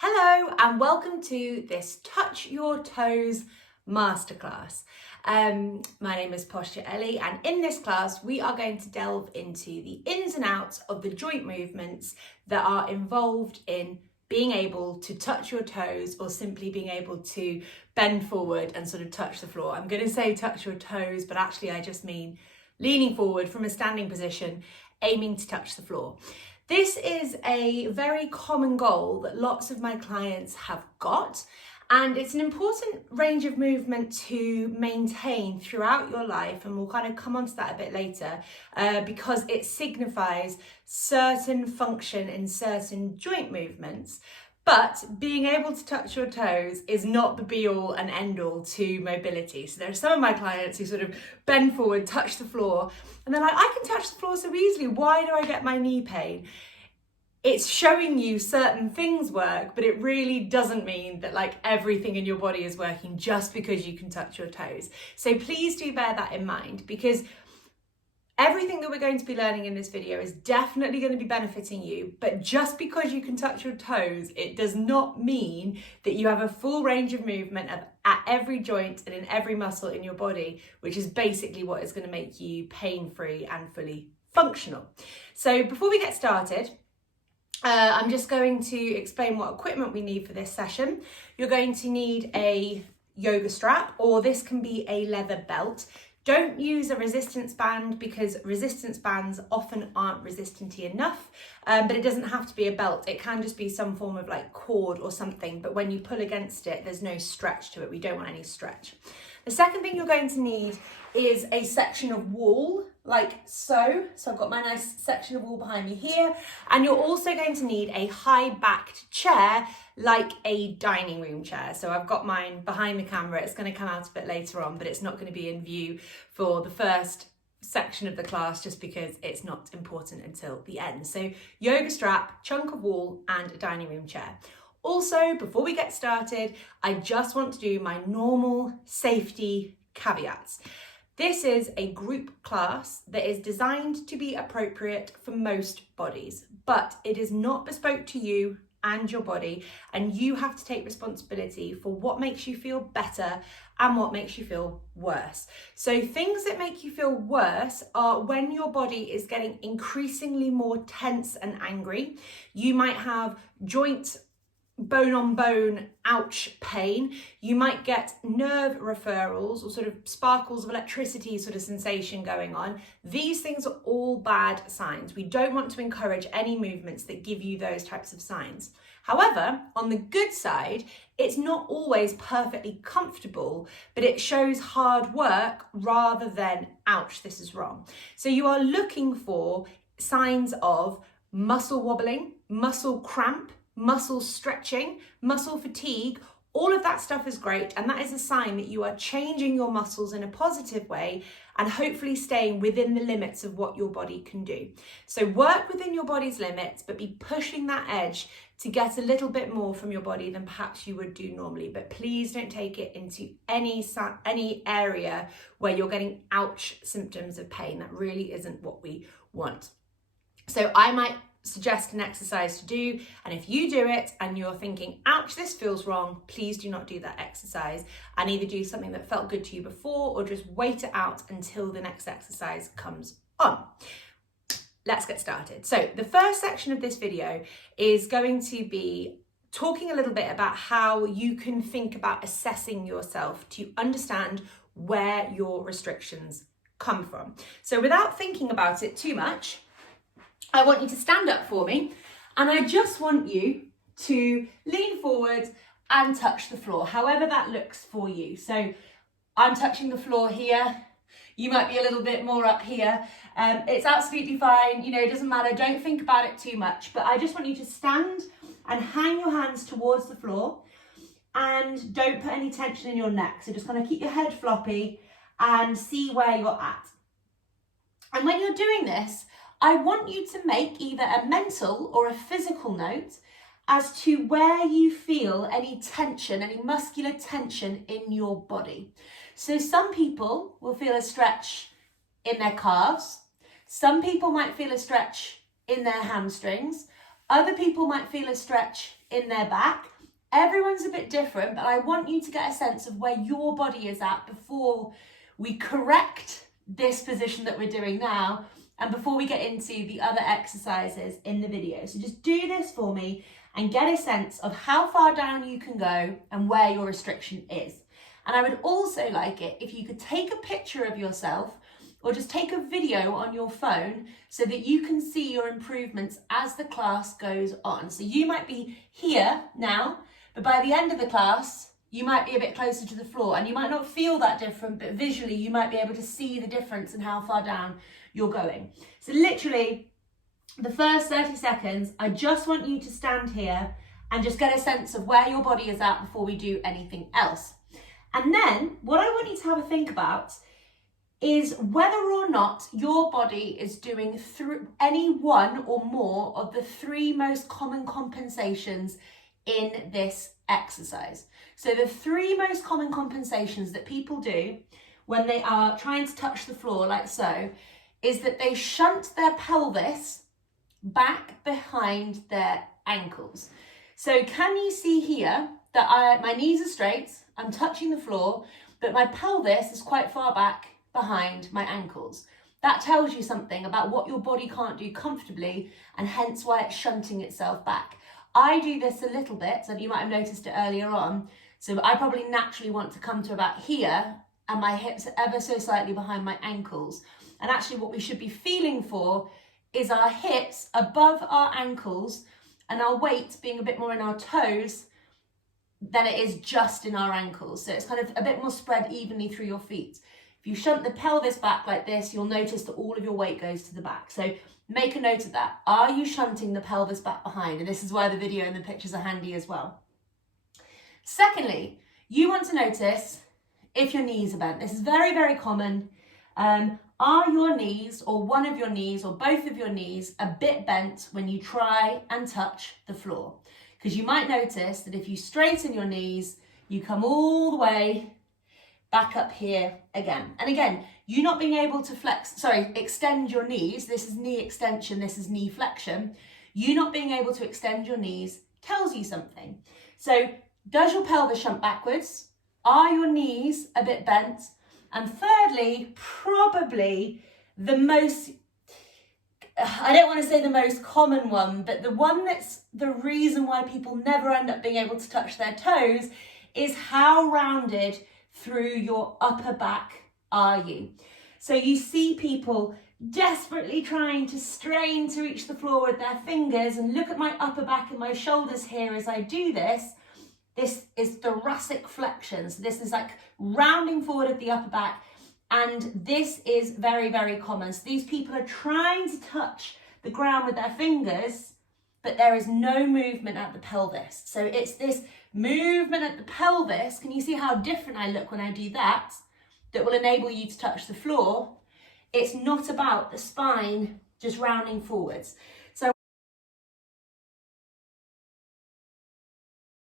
Hello and welcome to this Touch Your Toes masterclass. My name is Ellie, and in this class we are going to delve into the ins and outs of the joint movements that are involved in being able to touch your toes or simply being able to bend forward and sort of touch the floor. I'm going to say touch your toes, but actually I just mean leaning forward from a standing position, aiming to touch the floor. This is a very common goal that lots of my clients have got, and it's an important range of movement to maintain throughout your life, and we'll kind of come on to that a bit later because it signifies certain function in certain joint movements. But being able to touch your toes is not the be-all and end-all to mobility. So there are some of my clients who sort of bend forward, touch the floor, and they're like, I can touch the floor so easily, why do I get my knee pain? It's showing you certain things work, but it really doesn't mean that like everything in your body is working just because you can touch your toes. So please do bear that in mind, because everything that we're going to be learning in this video is definitely going to be benefiting you, but just because you can touch your toes, it does not mean that you have a full range of movement at every joint and in every muscle in your body, which is basically what is going to make you pain-free and fully functional. So before we get started, I'm just going to explain what equipment we need for this session. You're going to need a yoga strap, or this can be a leather belt. Don't use a resistance band because resistance bands often aren't resistant-y enough, but it doesn't have to be a belt. It can just be some form of like cord or something, but when you pull against it, there's no stretch to it. We don't want any stretch. The second thing you're going to need is a section of wall, like so. So I've got my nice section of wall behind me here, and you're also going to need a high-backed chair, like a dining room chair. So I've got mine behind the camera. It's going to come out a bit later on, but it's not going to be in view for the first section of the class just because it's not important until the end. So yoga strap, chunk of wall, and a dining room chair. Also, before we get started, I just want to do my normal safety caveats. This is a group class that is designed to be appropriate for most bodies, but it is not bespoke to you and your body, and you have to take responsibility for what makes you feel better and what makes you feel worse. So things that make you feel worse are when your body is getting increasingly more tense and angry. You might have joint bone on bone, ouch pain. You might get nerve referrals or sort of sparkles of electricity sort of sensation going on. These things are all bad signs. We don't want to encourage any movements that give you those types of signs. However, on the good side, it's not always perfectly comfortable, but it shows hard work rather than, ouch, this is wrong. So you are looking for signs of muscle wobbling, muscle cramp, muscle stretching, muscle fatigue. All of that stuff is great, and that is a sign that you are changing your muscles in a positive way and hopefully staying within the limits of what your body can do. So work within your body's limits, but be pushing that edge to get a little bit more from your body than perhaps you would do normally. But please don't take it into any area where you're getting ouch symptoms of pain. That really isn't what we want. So I might suggest an exercise to do, and if you do it and you're thinking, ouch, this feels wrong, please do not do that exercise, and either do something that felt good to you before or just wait it out until the next exercise comes on. Let's get started. So the first section of this video is going to be talking a little bit about how you can think about assessing yourself to understand where your restrictions come from. So without thinking about it too much, I want you to stand up for me, and I just want you to lean forward and touch the floor, however that looks for you. So I'm touching the floor here. You might be a little bit more up here. It's absolutely fine. You know, it doesn't matter. Don't think about it too much, but I just want you to stand and hang your hands towards the floor, and don't put any tension in your neck. So just kind of keep your head floppy and see where you're at. And when you're doing this, I want you to make either a mental or a physical note as to where you feel any tension, any muscular tension in your body. So some people will feel a stretch in their calves. Some people might feel a stretch in their hamstrings. Other people might feel a stretch in their back. Everyone's a bit different, but I want you to get a sense of where your body is at before we correct this position that we're doing now and before we get into the other exercises in the video. So just do this for me and get a sense of how far down you can go and where your restriction is. And I would also like it if you could take a picture of yourself or just take a video on your phone so that you can see your improvements as the class goes on. So you might be here now, but by the end of the class, you might be a bit closer to the floor and you might not feel that different, but visually you might be able to see the difference in how far down you're going. So literally the first 30 seconds, I just want you to stand here and just get a sense of where your body is at before we do anything else. And then what I want you to have a think about is whether or not your body is doing through any one or more of the 3 most common compensations in this exercise. So the 3 most common compensations that people do when they are trying to touch the floor like so is that they shunt their pelvis back behind their ankles. So can you see here that my knees are straight, I'm touching the floor, but my pelvis is quite far back behind my ankles. That tells you something about what your body can't do comfortably and hence why it's shunting itself back. I do this a little bit, so you might have noticed it earlier on. So I probably naturally want to come to about here and my hips are ever so slightly behind my ankles. And actually what we should be feeling for is our hips above our ankles and our weight being a bit more in our toes than it is just in our ankles. So it's kind of a bit more spread evenly through your feet. If you shunt the pelvis back like this, you'll notice that all of your weight goes to the back. So make a note of that. Are you shunting the pelvis back behind? And this is why the video and the pictures are handy as well. Secondly, you want to notice if your knees are bent. This is very, very common. Are your knees or one of your knees or both of your knees a bit bent when you try and touch the floor? Because you might notice that if you straighten your knees, you come all the way back up here again. And again, you not being able to extend your knees, this is knee extension, this is knee flexion, you not being able to extend your knees tells you something. So does your pelvis shunt backwards? Are your knees a bit bent? And thirdly, probably the most, I don't want to say the most common one, but the one that's the reason why people never end up being able to touch their toes is how rounded through your upper back are you? So you see people desperately trying to strain to reach the floor with their fingers, and look at my upper back and my shoulders here as I do this. This is thoracic flexion. So this is like rounding forward of the upper back. And this is very, very common. So these people are trying to touch the ground with their fingers, but there is no movement at the pelvis. So it's this movement at the pelvis. Can you see how different I look when I do that? That will enable you to touch the floor. It's not about the spine just rounding forwards.